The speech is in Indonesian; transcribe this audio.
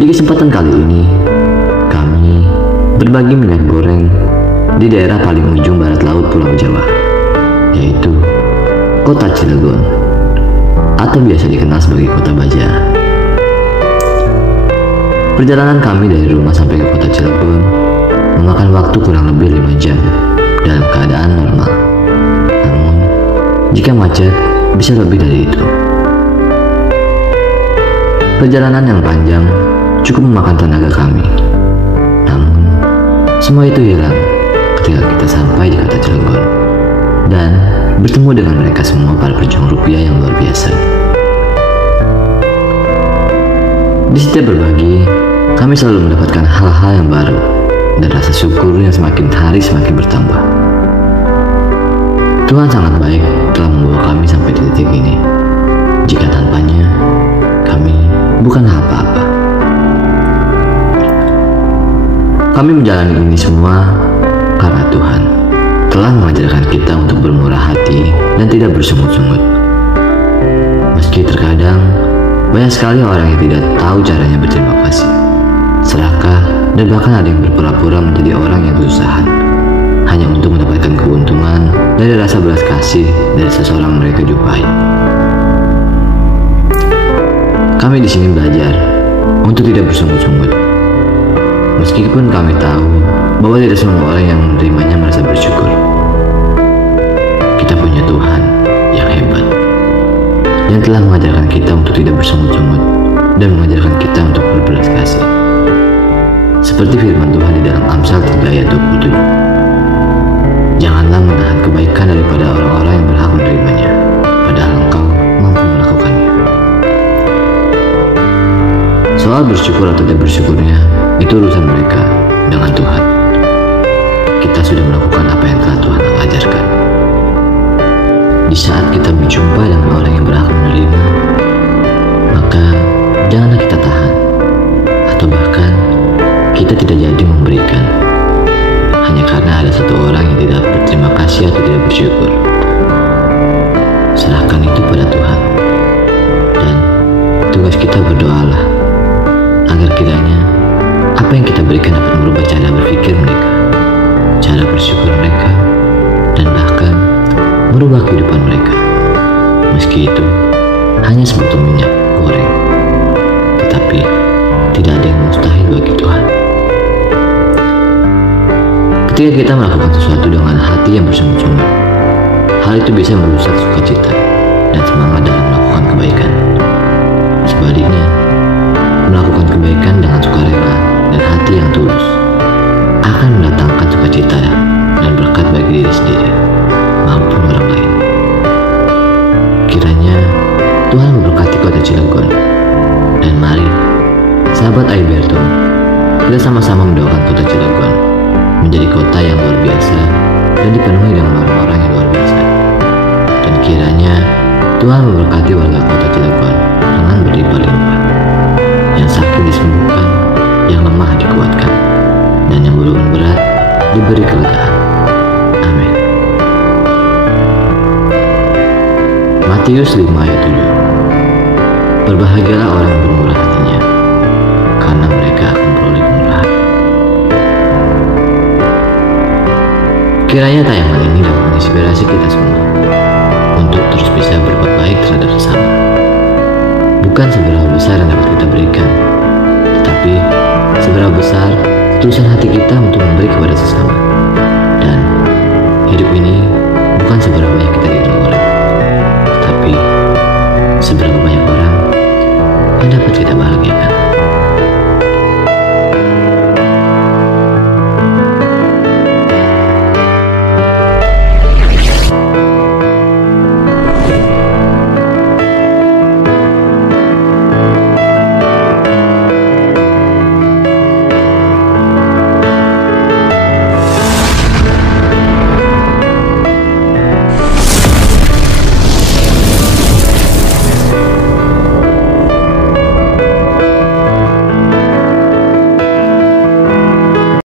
Di kesempatan kali ini, kami berbagi minyak goreng di daerah paling ujung barat laut Pulau Jawa, yaitu Kota Cilegon, atau biasa dikenal sebagai Kota Baja. Perjalanan kami dari rumah sampai ke Kota Cilegon memakan waktu kurang lebih 5 jam dalam keadaan normal. Namun, jika macet, bisa lebih dari itu. Perjalanan yang panjang cukup memakan tenaga kami. Namun, semua itu hilang ketika kita sampai di Kota Cilegon dan bertemu dengan mereka semua para pejuang rupiah yang luar biasa. Di setiap berbagi, kami selalu mendapatkan hal-hal yang baru dan rasa syukur yang semakin hari semakin bertambah. Tuhan sangat baik telah membawa kami sampai di titik ini. Jika tanpanya, kami bukanlah apa-apa. Kami menjalani ini semua karena Tuhan telah mengajarkan kita untuk bermurah hati dan tidak bersungut-sungut. Meski terkadang banyak sekali orang yang tidak tahu caranya berterima kasih, serakah, dan bahkan ada yang berpura-pura menjadi orang yang kesusahan hanya untuk mendapatkan keuntungan dari rasa belas kasih dari seseorang mereka jumpai. Kami di sini belajar untuk tidak bersungut-sungut. Meskipun kami tahu bahwa tidak semua orang yang menerimanya merasa bersyukur. Kita punya Tuhan yang hebat, yang telah mengajarkan kita untuk tidak bersungut-sungut dan mengajarkan kita untuk berbelas kasih. Seperti firman Tuhan di dalam Amsal 3 ayat 27. Janganlah menahan kebaikan daripada orang-orang yang berhak menerimanya, padahal engkau mampu melakukannya. Soal bersyukur atau tidak bersyukurnya, itu urusan mereka dengan Tuhan. Kita sudah melakukan apa yang telah Tuhan ajarkan. Di saat kita berjumpa dengan orang yang berhak menerima, maka janganlah kita tahan, atau bahkan kita tidak jadi memberikan, hanya karena ada satu orang yang tidak berterima kasih atau tidak bersyukur. Serahkan itu pada Tuhan, dan tugas kita berdoalah agar kiranya apa yang kita berikan dapat merubah cara berpikir mereka, cara bersyukur mereka, dan bahkan merubah kehidupan mereka. Meski itu hanya sebotol minyak goreng, tetapi tidak ada yang mustahil bagi Tuhan. Ketika kita melakukan sesuatu dengan hati yang bersungut-sungut, hal itu bisa merusak sukacita dan semangat dalam melakukan kebaikan. Sebaliknya, melakukan kebaikan dengan sukarela dan hati yang tulus akan mendatangkan sukacita dan berkat bagi diri sendiri maupun orang lain. Kiranya Tuhan memberkati Kota Cilegon, dan mari sahabat Aiberton, kita sama-sama mendoakan Kota Cilegon menjadi kota yang luar biasa dan dipenuhi dengan orang-orang yang luar biasa. Dan kiranya Tuhan memberkati warga Kota Cilegon dengan berlimpah-limpah, yang sakit disembuhkan, yang lemah dikuatkan, dan yang beban berat diberi kelegaan. Amin. Matius 5 ayat 7. Berbahagialah orang yang bermurah hatinya, karena mereka akan beroleh kemurahan. Kiranya tayangan ini dapat menginspirasi kita semua untuk terus bisa berbuat baik terhadap sesama. Bukan seberapa besar yang dapat kita berikan, tetapi seberapa besar ketulusan hati kita untuk memberi kepada sesama. Dan hidup ini bukan seberapa banyak kita